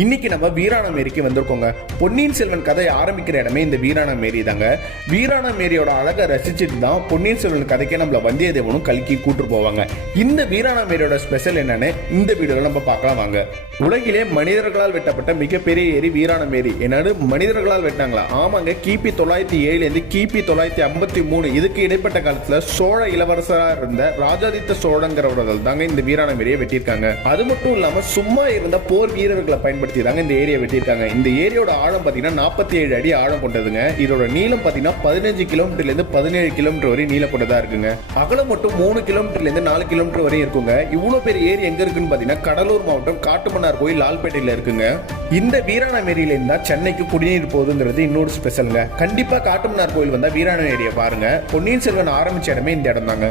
இன்னைக்கு நம்ம வீராணம் ஏரிக்கு வந்திருக்கோங்க. பொன்னியின் செல்வன் கதை ஆரம்பிக்கிற இடமே இந்த வீராணம் ஏரி தாங்க. வீராணம் ஏரியோட அழகை ரசிச்சுட்டு தான் பொன்னியின் செல்வன் கதைக்கே நம்மள வந்தியத்தேவனும் கல்கி கூட்டு போவாங்க. இந்த வீராணம் ஏரியோட ஸ்பெஷல் என்னன்னு இந்த வீடியோல நம்ம பார்க்கலாம் வாங்க. உலகிலே மனிதர்களால் வெட்டப்பட்ட மிகப்பெரிய ஏரி வீராணம் ஏரி. என்னது மனிதர்களால் வெட்டினாங்களா? ஆமாங்க. கிபி 907 கிபி 953 இதுக்கு இடைப்பட்ட காலத்துல சோழ இளவரசரா இருந்த ராஜாதித்த சோழங்கிறவர்கள் தாங்க இந்த வீராணம் ஏரியை வெட்டியிருக்காங்க. அது மட்டும் இல்லாம சும்மா இருந்த போர் வீரர்களை பயன்படுத்தி தாங்க இந்த ஏரியா வெட்டியிருக்காங்க. இந்த ஏரியோட ஆழம் பாத்தீங்கன்னா 47 அடி ஆழம் கொண்டதுங்க. இதோட நீளம் பாத்தீங்கன்னா 15 கிலோமீட்டர்ல இருந்து 17 கிலோமீட்டர் வரை நீளம் கொண்டதா இருக்குங்க. அகலம் மட்டும் 3 கிலோமீட்டர்ல இருந்து 4 கிலோமீட்டர் வரை இருக்குங்க. இவ்வளவு பெரிய ஏரி எங்க இருக்குன்னு பாத்தீங்கன்னா கடலூர் மாவட்டம் காட்டுமன்னார் கோயில் லால்பேட்டையில இருக்குங்க. இந்த வீராணம் ஏரியில இருந்தா சென்னைக்கு குடிநீர் போகுதுங்கிறது இன்னொரு ஸ்பெஷலுங்க. கண்டிப்பா காட்டுமன்னார் கோயில் வந்தா வீராணம் ஏரியை பாருங்க. பொன்னியின் செல்வன் ஆரம்பிச்ச இடமே இந்த இடம் தாங்க.